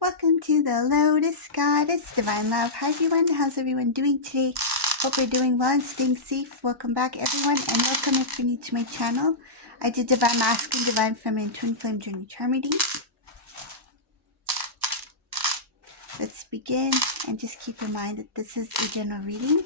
Welcome to the Lotus Goddess Divine Love. Hi everyone, how's everyone doing today? Hope you're doing well and staying safe. Welcome back everyone, and welcome if you're new to my channel. I do Divine Masculine, Divine Feminine, Twin Flame Journey Charm readings. Let's begin, and just keep in mind that this is a general reading.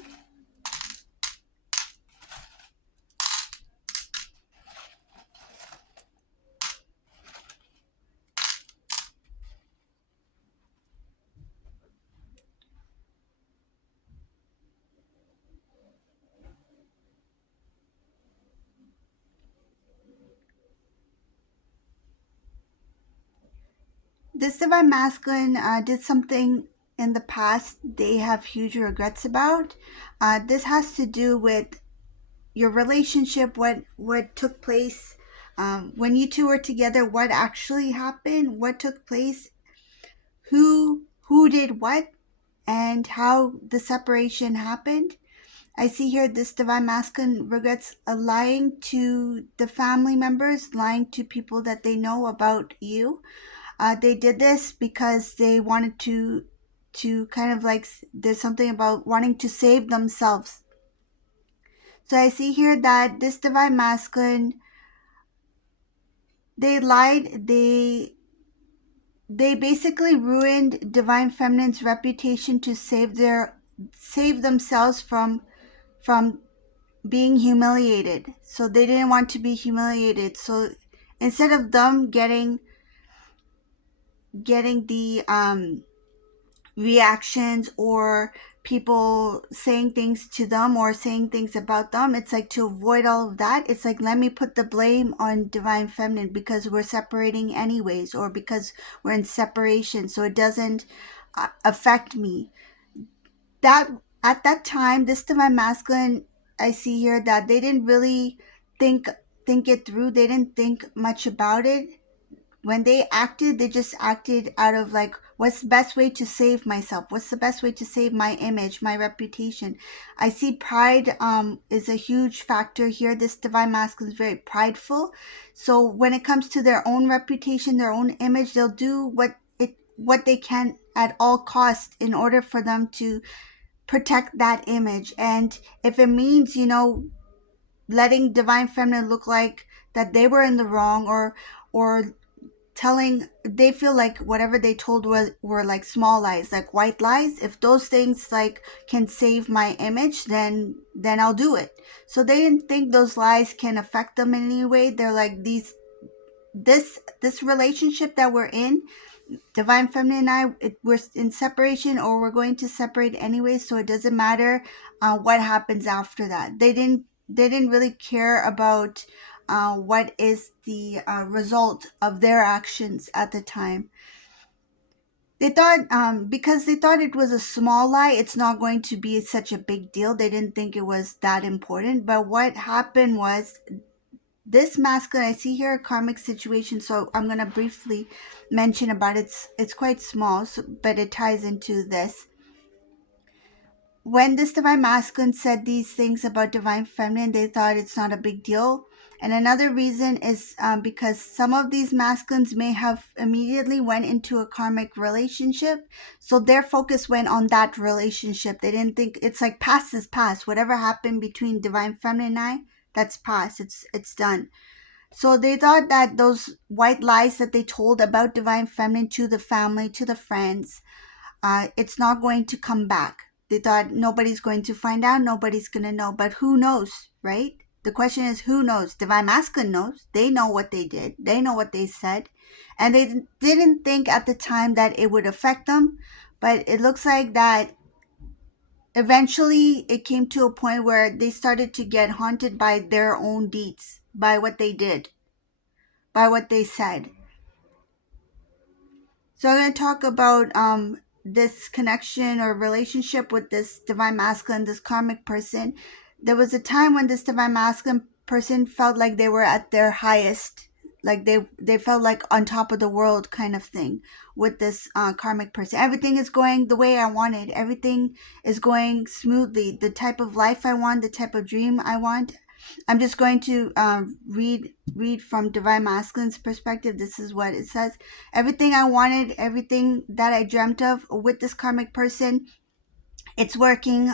This Divine Masculine did something in the past they have huge regrets about. This has to do with your relationship, what took place when you two were together, what actually happened, what took place, who did what, and how the separation happened. I see here this Divine Masculine regrets lying to the family members, lying to people that they know about you. They did this because they wanted to kind of like, there's something about wanting to save themselves. So I see here that this Divine Masculine, they lied, they basically ruined Divine Feminine's reputation to save themselves from being humiliated. So they didn't want to be humiliated. So instead of them getting the reactions or people saying things to them or saying things about them, it's like, to avoid all of that, it's like, let me put the blame on Divine Feminine because we're separating anyways, or because we're in separation, so it doesn't affect me. That at that time, this Divine Masculine, I see here that they didn't really think it through. They didn't think much about it. When they acted, they just acted out of like, what's the best way to save myself? What's the best way to save my image, my reputation? I see pride is a huge factor here. This Divine Masculine is very prideful. So when it comes to their own reputation, their own image, they'll do what they can at all costs in order for them to protect that image. And if it means, letting Divine Feminine look like that they were in the wrong, or telling, they feel like whatever they told were like small lies, like white lies, if those things like can save my image, then I'll do it. So they didn't think those lies can affect them in any way. They're like, this relationship that we're in, Divine Feminine and we're in separation, or we're going to separate anyway, so it doesn't matter what happens after that. They didn't really care about what is the result of their actions at the time. They thought, because they thought it was a small lie, it's not going to be such a big deal. They didn't think it was that important. But what happened was, this masculine, I see here a karmic situation, so I'm going to briefly mention about it. It's quite small, but it ties into this. When this Divine Masculine said these things about Divine Feminine, they thought it's not a big deal. And another reason is because some of these masculines may have immediately went into a karmic relationship. So their focus went on that relationship. They didn't think, it's like, past is past. Whatever happened between Divine Feminine and I, that's past. It's done. So they thought that those white lies that they told about Divine Feminine to the family, to the friends, it's not going to come back. They thought nobody's going to find out, nobody's going to know. But who knows, right? The question is, who knows? Divine Masculine knows. They know what they did. They know what they said. And they didn't think at the time that it would affect them. But it looks like that eventually it came to a point where they started to get haunted by their own deeds, by what they did, by what they said. So I'm going to talk about this connection or relationship with this Divine Masculine, this karmic person. There was a time when this Divine Masculine person felt like they were at their highest, like they felt like on top of the world kind of thing with this karmic person. Everything is going the way I wanted. Everything is going smoothly. The type of life I want, the type of dream I want, I'm just going to read from Divine Masculine's perspective. This is what it says. Everything I wanted, everything that I dreamt of with this karmic person, it's working.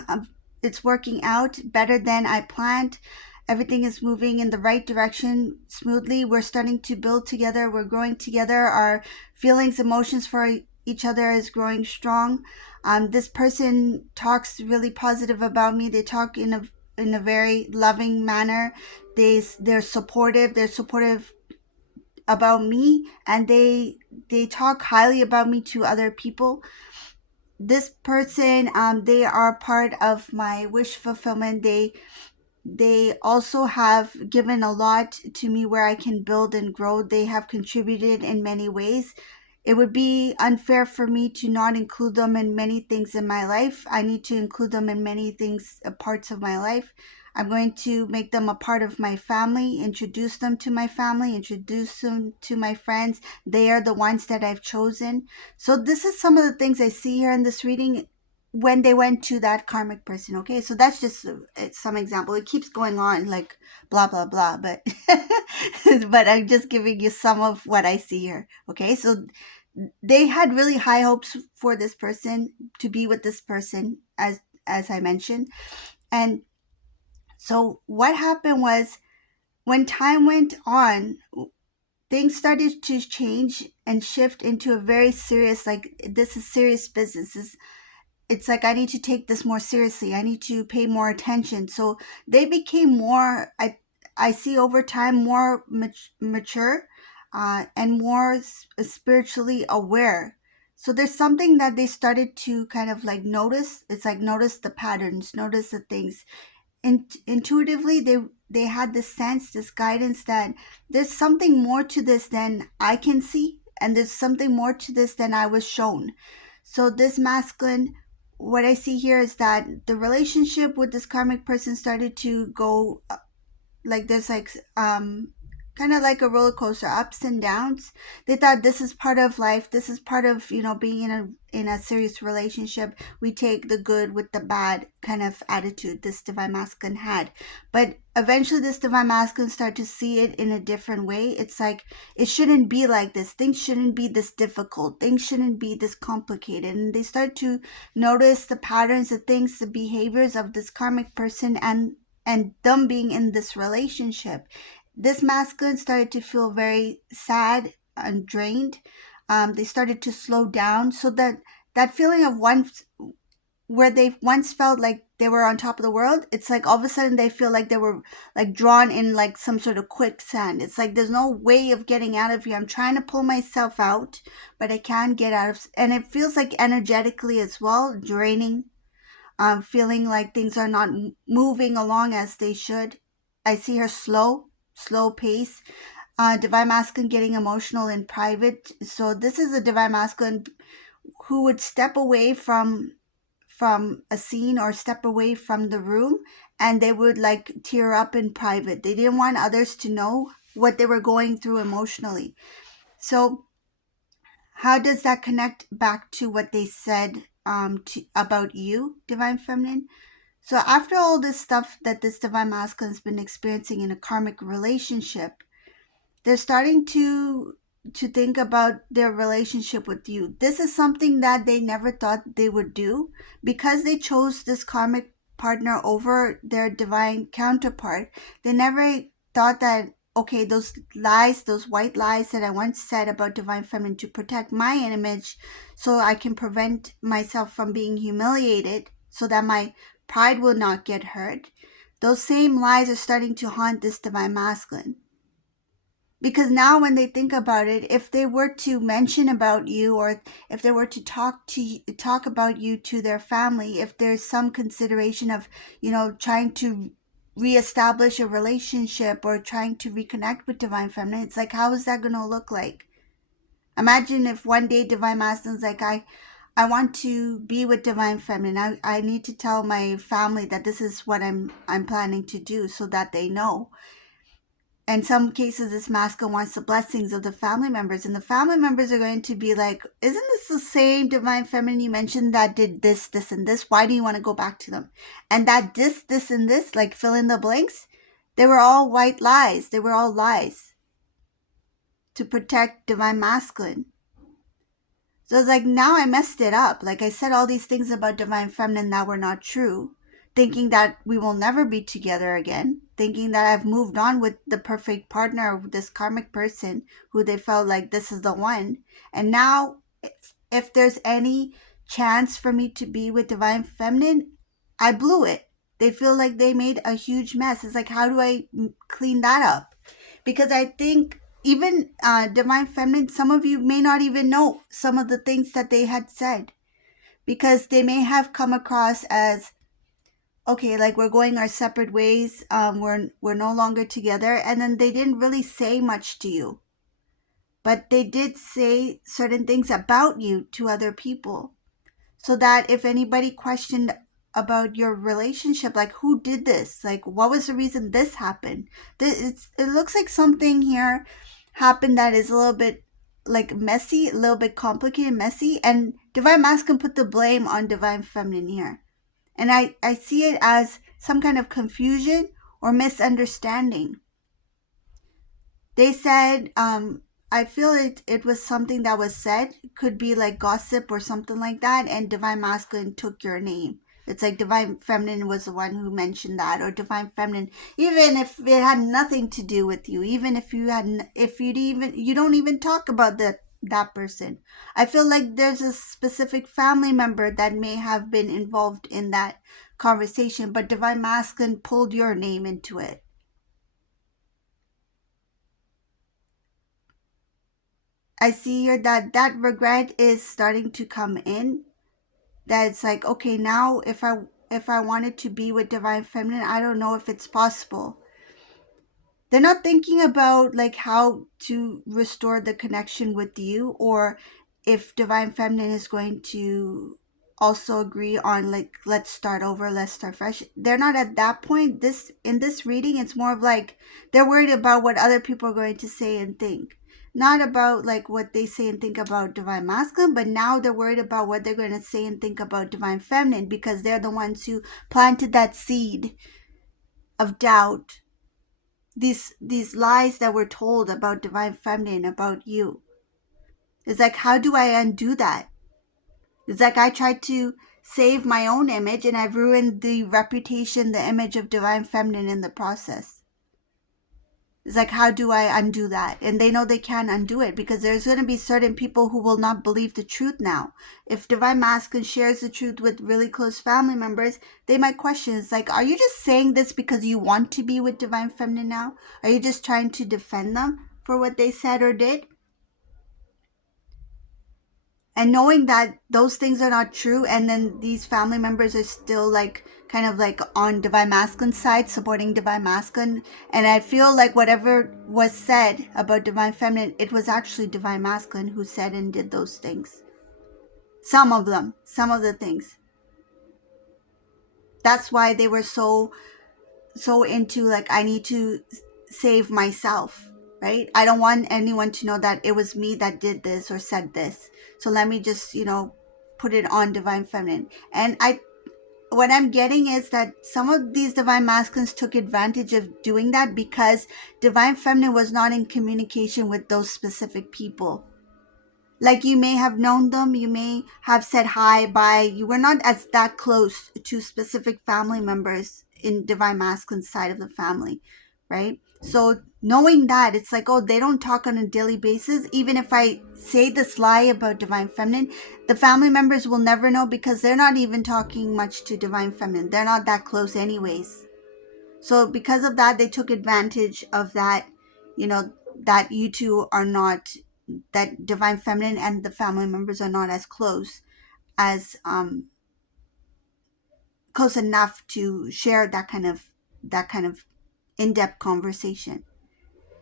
It's working out better than I planned. Everything is moving in the right direction smoothly. We're starting to build together. We're growing together. Our feelings, emotions for each other is growing strong. This person talks really positive about me. They talk in a very loving manner. They're supportive. They're supportive about me, and they talk highly about me to other people. This person, they are part of my wish fulfillment. They also have given a lot to me where I can build and grow. They have contributed in many ways. It would be unfair for me to not include them in many things in my life. I need to include them in many things, parts of my life. I'm going to make them a part of my family, introduce them to my family, introduce them to my friends. They are the ones that I've chosen. So this is some of the things I see here in this reading when they went to that karmic person. Okay, so that's just some example. It keeps going on like blah blah blah, but but I'm just giving you some of what I see here. Okay, so they had really high hopes for this person, to be with this person, as I mentioned. And so what happened was, when time went on, things started to change and shift into a very serious, like, this is serious business. It's like, I need to take this more seriously. I need to pay more attention. So they became more, I see over time, more mature, and more spiritually aware. So there's something that they started to kind of like notice. It's like, notice the patterns, notice the things. Intuitively, they had this sense, this guidance, that there's something more to this than I can see, and there's something more to this than I was shown. So this masculine, what I see here is that the relationship with this karmic person started to go, like, there's like kind of like a roller coaster, ups and downs. They thought this is part of life. This is part of, being in a serious relationship. We take the good with the bad kind of attitude this divine masculine had. But eventually this divine masculine started to see it in a different way. It's like, it shouldn't be like this. Things shouldn't be this difficult. Things shouldn't be this complicated. And they start to notice the patterns, the things, the behaviors of this karmic person, and them being in this relationship. This masculine started to feel very sad and drained. They started to slow down, so that feeling of once, where they once felt like they were on top of the world, it's like all of a sudden they feel like they were like drawn in like some sort of quicksand. It's like, there's no way of getting out of here. I'm trying to pull myself out, but I can't get out of. And it feels like energetically as well draining. Feeling like things are not moving along as they should. I see her slow pace. Divine masculine getting emotional in private. So this is a divine masculine who would step away from a scene, or step away from the room, and they would like tear up in private. They didn't want others to know what they were going through emotionally. So how does that connect back to what they said about you, divine feminine? So after all this stuff that this divine masculine has been experiencing in a karmic relationship, they're starting to think about their relationship with you. This is something that they never thought they would do, because they chose this karmic partner over their divine counterpart. They never thought that, okay, those lies, those white lies that I once said about divine feminine to protect my image, so I can prevent myself from being humiliated, so that my pride will not get hurt. Those same lies are starting to haunt this divine masculine. Because now when they think about it, if they were to mention about you, or if they were to talk about you to their family, if there's some consideration of, trying to reestablish a relationship, or trying to reconnect with divine feminine, it's like, how is that going to look like? Imagine if one day divine masculine's like, I want to be with divine feminine. I need to tell my family that this is what I'm planning to do, so that they know. In some cases, this masculine wants the blessings of the family members, and the family members are going to be like, isn't this the same divine feminine you mentioned that did this, this, and this? Why do you want to go back to them? And that this, and this, like, fill in the blanks, They were all white lies. They were all lies to protect divine masculine. So it's like, now I messed it up. Like, I said all these things about divine feminine that were not true, thinking that we will never be together again, thinking that I've moved on with the perfect partner, this karmic person who they felt like this is the one. And now, if there's any chance for me to be with divine feminine, I blew it. They feel like they made a huge mess. It's like, how do I clean that up? Because I think even divine feminine, some of you may not even know some of the things that they had said, because they may have come across as, okay, like, we're going our separate ways, we're no longer together, and then they didn't really say much to you, but they did say certain things about you to other people, so that if anybody questioned about your relationship, like, who did this, like, what was the reason this happened, it looks like something here happened that is a little bit like messy, a little bit complicated, messy, and divine masculine put the blame on divine feminine here. And I see it as some kind of confusion or misunderstanding. They said, I feel it was something that was said, could be like gossip or something like that, and divine masculine took your name. It's like divine feminine was the one who mentioned that, or divine feminine, even if it had nothing to do with you, even if you had, if you don't even talk about that person. I feel like there's a specific family member that may have been involved in that conversation, but divine masculine pulled your name into it. I see here that regret is starting to come in. That it's like, okay, now if I wanted to be with divine feminine, I don't know if it's possible. They're not thinking about like how to restore the connection with you, or if divine feminine is going to also agree on, like, let's start over, let's start fresh. They're not at that point. This, in this reading, it's more of like they're worried about what other people are going to say and think, not about like what they say and think about divine masculine, but now they're worried about what they're going to say and think about divine feminine, because they're the ones who planted that seed of doubt, these lies that were told about divine feminine, about you. It's like, how do I undo that? It's like, I tried to save my own image, and I've ruined the reputation, the image of divine feminine in the process. It's like, how do I undo that? And they know they can't undo it, because there's going to be certain people who will not believe the truth now. If divine masculine shares the truth with really close family members, they might question. It's like, are you just saying this because you want to be with divine feminine now? Are you just trying to defend them for what they said or did? And knowing that those things are not true, and then these family members are still like kind of like on divine masculine side, supporting divine masculine, and I feel like whatever was said about divine feminine, it was actually divine masculine who said and did those things. Some of them, some of the things. That's why they were so into like, I need to save myself, right? I don't want anyone to know that it was me that did this or said this, so let me just put it on divine feminine. And what I'm getting is that some of these divine masculines took advantage of doing that, because divine feminine was not in communication with those specific people. Like, you may have known them, you may have said hi, bye, you were not as that close to specific family members in divine masculine side of the family, right? So knowing that, it's like, oh, they don't talk on a daily basis. Even if I say this lie about divine feminine, the family members will never know, because they're not even talking much to divine feminine. They're not that close anyways. So because of that, they took advantage of that, that you two are not, that divine feminine and the family members are not as as close enough to share that kind of in-depth conversation.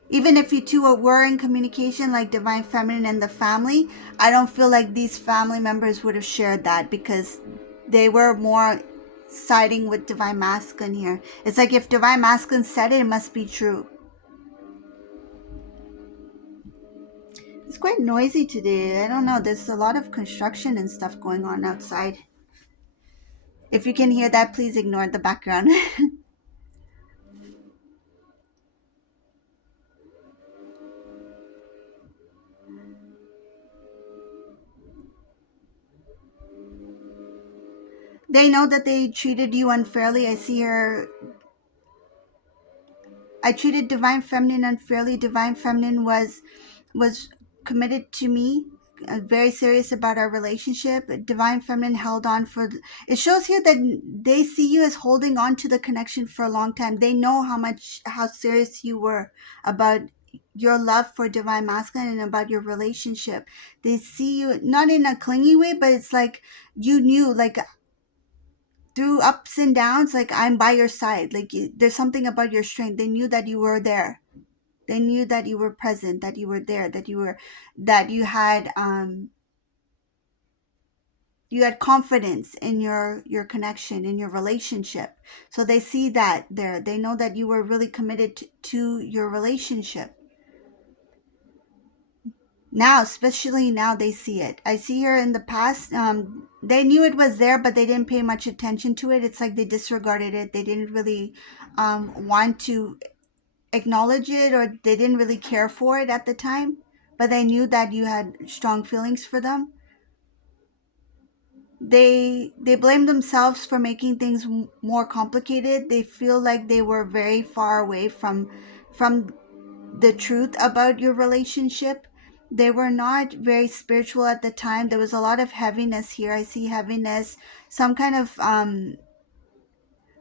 Even if you two were in communication, like divine feminine and the family, I don't feel like these family members would have shared that, because they were more siding with divine masculine here. It's like, if divine masculine said it, it must be true. It's quite noisy today. I don't know. There's a lot of construction and stuff going on outside. If you can hear that, please ignore the background. They know that they treated you unfairly. I see her. I treated Divine Feminine unfairly. Divine Feminine was committed to me, very serious about our relationship. Divine Feminine held on for. It shows here that they see you as holding on to the connection for a long time. They know how serious you were about your love for Divine Masculine and about your relationship. They see you not in a clingy way, but it's like you knew, like through ups and downs, like I'm by your side. Like there's something about your strength. They knew that you were there. They knew that you were present, that you were there, that you had confidence in your connection, in your relationship. So they see that there. They know that you were really committed to your relationship. Now, especially now, they see it. I see her in the past. They knew it was there, but they didn't pay much attention to it. It's like they disregarded it. They didn't really want to acknowledge it, or they didn't really care for it at the time, but they knew that you had strong feelings for them. They blame themselves for making things more complicated. They feel like they were very far away from the truth about your relationship. They were not very spiritual at the time. There was a lot of heaviness here. I see heaviness, some kind of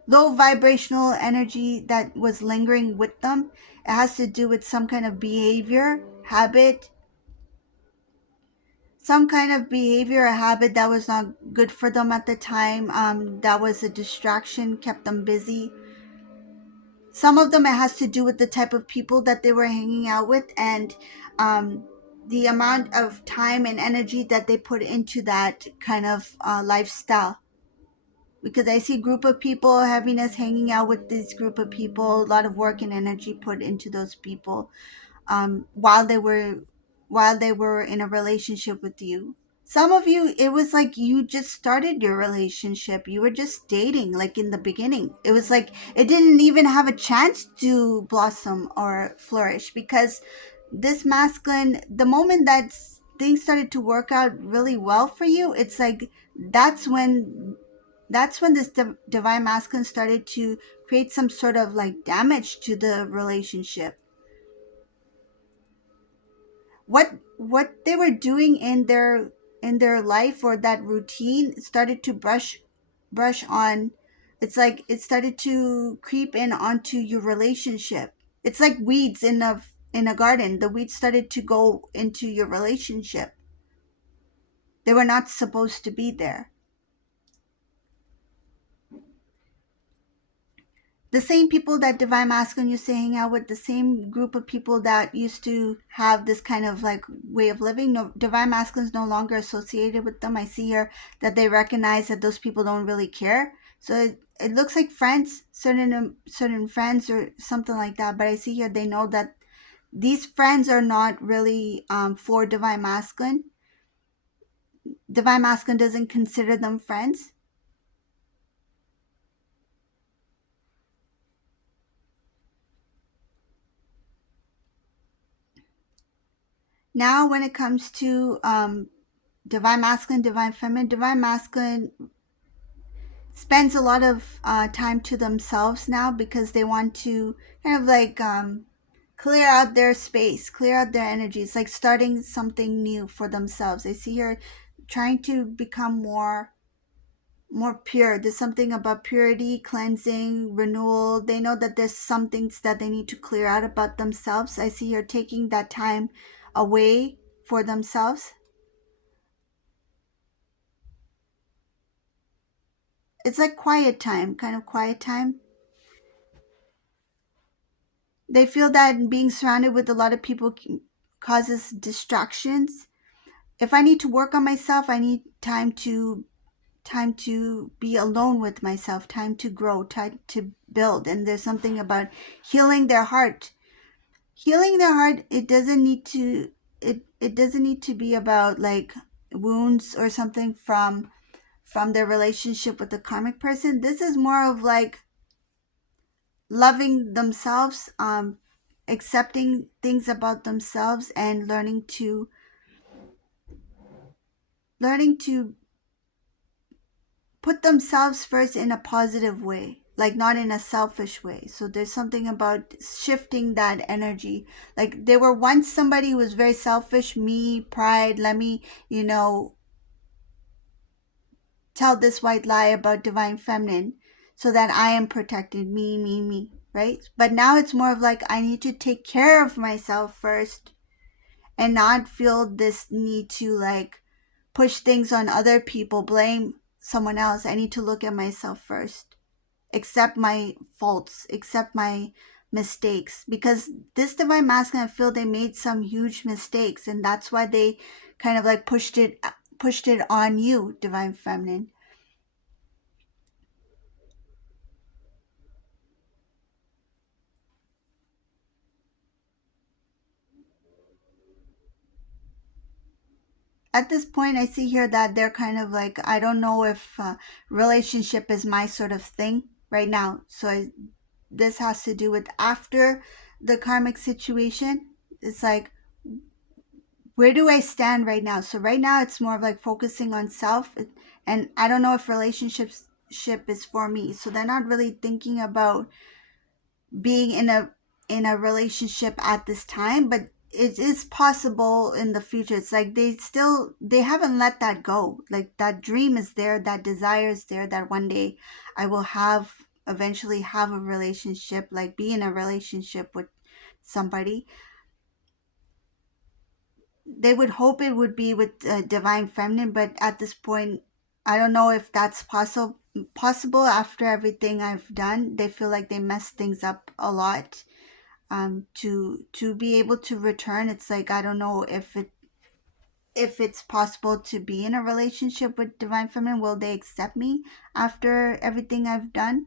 low vibrational energy that was lingering with them. It has to do with some kind of behavior, habit, some kind of behavior or habit that was not good for them at the time. That was a distraction, kept them busy. Some of them, it has to do with the type of people that they were hanging out with, and um, the amount of time and energy that they put into that kind of lifestyle. Because I see group of people, heaviness, hanging out with this group of people, a lot of work and energy put into those people, while they were in a relationship with you. Some of you, it was like you just started your relationship. You were just dating, like in the beginning. It was like it didn't even have a chance to blossom or flourish, because this masculine, the moment that things started to work out really well for you, it's like that's when this divine masculine started to create some sort of like damage to the relationship. What they were doing in their life, or that routine, started to brush on. It's like it started to creep in onto your relationship. It's like weeds in a garden. The weeds started to go into your relationship. They were not supposed to be there. The same people that divine masculine used to hang out with, the same group of people that used to have this kind of like way of living, no, divine masculine is no longer associated with them. I see here that they recognize that those people don't really care. So it looks like friends, certain friends or something like that, but I see here they know that these friends are not really for divine masculine. Divine masculine doesn't consider them friends. Now when it comes to divine masculine, divine feminine, divine masculine spends a lot of time to themselves now, because they want to kind of like clear out their space, clear out their energies, like starting something new for themselves. I see her trying to become more pure. There's something about purity, cleansing, renewal. They know that there's some things that they need to clear out about themselves. I see her taking that time away for themselves. It's like quiet time, kind of quiet time. They feel that being surrounded with a lot of people causes distractions. If I need to work on myself, I need time to be alone with myself, time to grow, time to build. And there's something about healing their heart. Healing their heart, it doesn't need to be about like wounds or something from their relationship with the karmic person. This is more of like loving themselves, accepting things about themselves, and learning to put themselves first in a positive way, like not in a selfish way. So there's something about shifting that energy. Like they were once somebody who was very selfish, me, pride, let me, you know, tell this white lie about divine feminine so that I am protected, me, right? But now it's more of like I need to take care of myself first and not feel this need to like push things on other people, blame someone else. I need to look at myself first, accept my faults, accept my mistakes. Because this divine masculine, I feel they made some huge mistakes, and that's why they kind of like pushed it on you, divine feminine. At this point, I see here that they're kind of like, I don't know if relationship is my sort of thing right now. So this has to do with after the karmic situation. It's like, where do I stand right now? So right now, it's more of like focusing on self, and I don't know if relationships ship is for me. So they're not really thinking about being in a relationship at this time, but it is possible in the future. It's like they haven't let that go. Like that dream is there, that desire is there, that one day I will have eventually have a relationship, like be in a relationship with somebody. They would hope it would be with divine feminine, but at this point I don't know if that's possible after everything I've done. They feel like they messed things up a lot. To be able to return, it's like I don't know if it's possible to be in a relationship with divine feminine. Will they accept me after everything I've done?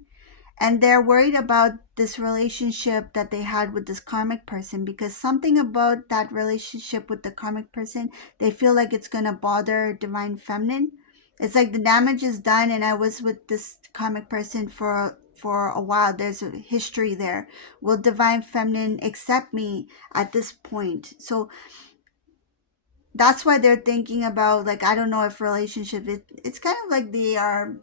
And they're worried about this relationship that they had with this karmic person, because something about that relationship with the karmic person, they feel like it's going to bother divine feminine. It's like the damage is done, and I was with this karmic person for a while. There's a history there. Will divine feminine accept me at this point? So that's why they're thinking about, like, I don't know if relationship, it's kind of like they are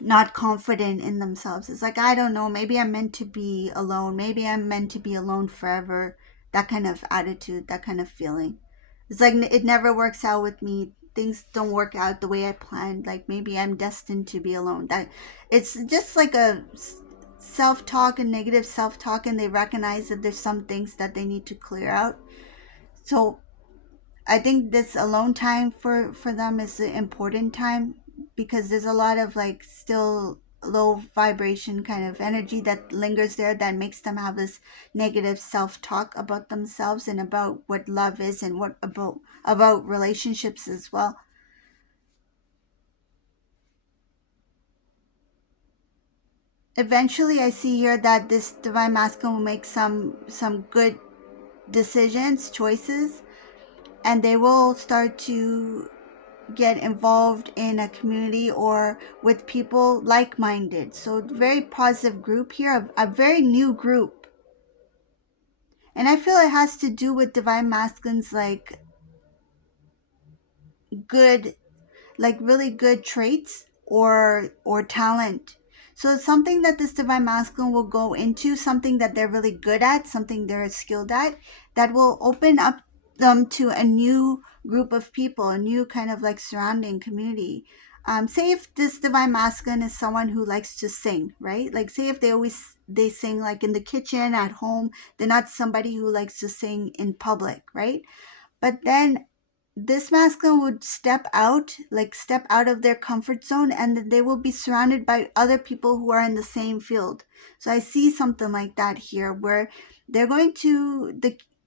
not confident in themselves. It's like, I don't know, maybe I'm meant to be alone. Maybe I'm meant to be alone forever. That kind of attitude, that kind of feeling. It's like it never works out with me. Things don't work out the way I planned. Like maybe I'm destined to be alone. That it's just like a self-talk and negative self-talk, and they recognize that there's some things that they need to clear out. So I think this alone time for them is an important time, because there's a lot of like still low vibration kind of energy that lingers there, that makes them have this negative self-talk about themselves and about what love is, and what about relationships as well. Eventually I see here that this divine masculine will make some good decisions, choices, and they will start to get involved in a community or with people like-minded. So very positive group here, a very new group. And I feel it has to do with divine masculines, like good, like really good traits or talent. So it's something that this divine masculine will go into, something that they're really good at, something they're skilled at, that will open up them to a new group of people, a new kind of like surrounding community. Say if this divine masculine is someone who likes to sing, right? Like say if they sing like in the kitchen at home, they're not somebody who likes to sing in public, right? But then this masculine would step out of their comfort zone, and then they will be surrounded by other people who are in the same field. So I see something like that here, where they're going to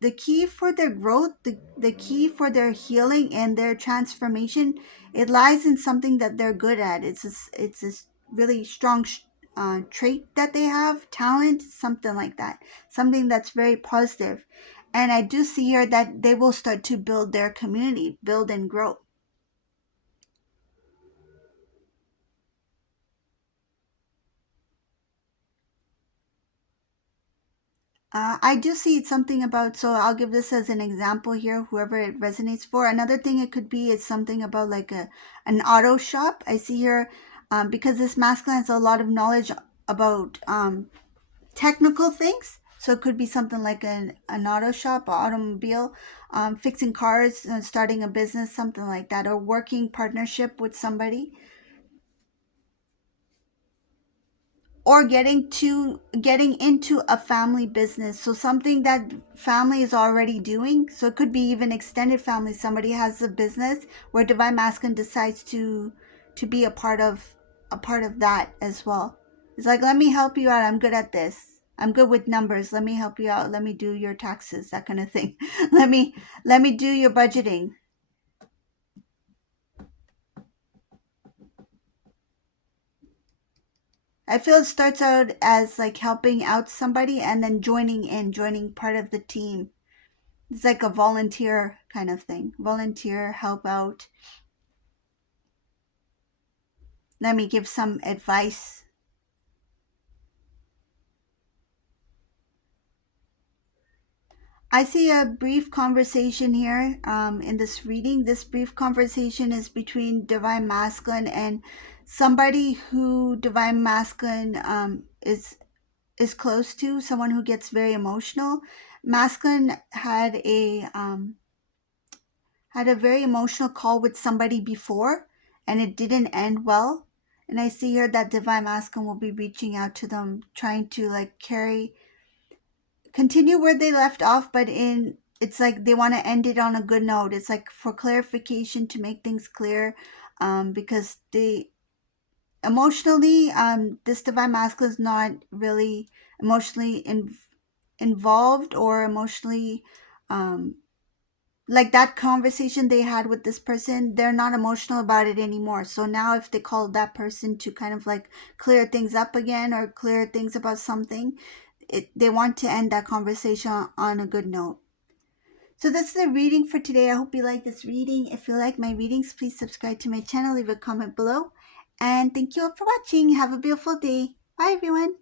the key for their growth, the key for their healing and their transformation, it lies in something that they're good at. It's a really strong trait that they have, talent, something like that, something that's very positive. And I do see here that they will start to build their community, build and grow. I do see something about, so I'll give this as an example here, whoever it resonates for. Another thing it could be is something about like an auto shop. I see here because this masculine has a lot of knowledge about technical things. So it could be something like an auto shop or automobile, fixing cars, starting a business, something like that, or working partnership with somebody, or getting into a family business. So something that family is already doing. So it could be even extended family. Somebody has a business where divine masculine decides to be a part of that as well. It's like, let me help you out. I'm good at this. I'm good with numbers. Let me help you out. Let me do your taxes, that kind of thing. let me do your budgeting. I feel it starts out as like helping out somebody and then joining part of the team. It's like a volunteer kind of thing. Volunteer, help out. Let me give some advice. I see a brief conversation here in this reading. This brief conversation is between Divine Masculine and somebody who Divine Masculine is close to, someone who gets very emotional. Masculine had a very emotional call with somebody before, and it didn't end well. And I see here that divine masculine will be reaching out to them, trying to like continue where they left off, but in it's like they want to end it on a good note. It's like for clarification, to make things clear, because they emotionally, this divine masculine is not really emotionally involved or emotionally, um, like that conversation they had with this person, they're not emotional about it anymore. So now if they call that person to kind of like clear things up again or clear things about something, they want to end that conversation on a good note. So that's the reading for today. I hope you like this reading. If you like my readings, please subscribe to my channel, leave a comment below, and thank you all for watching. Have a beautiful day. Bye everyone.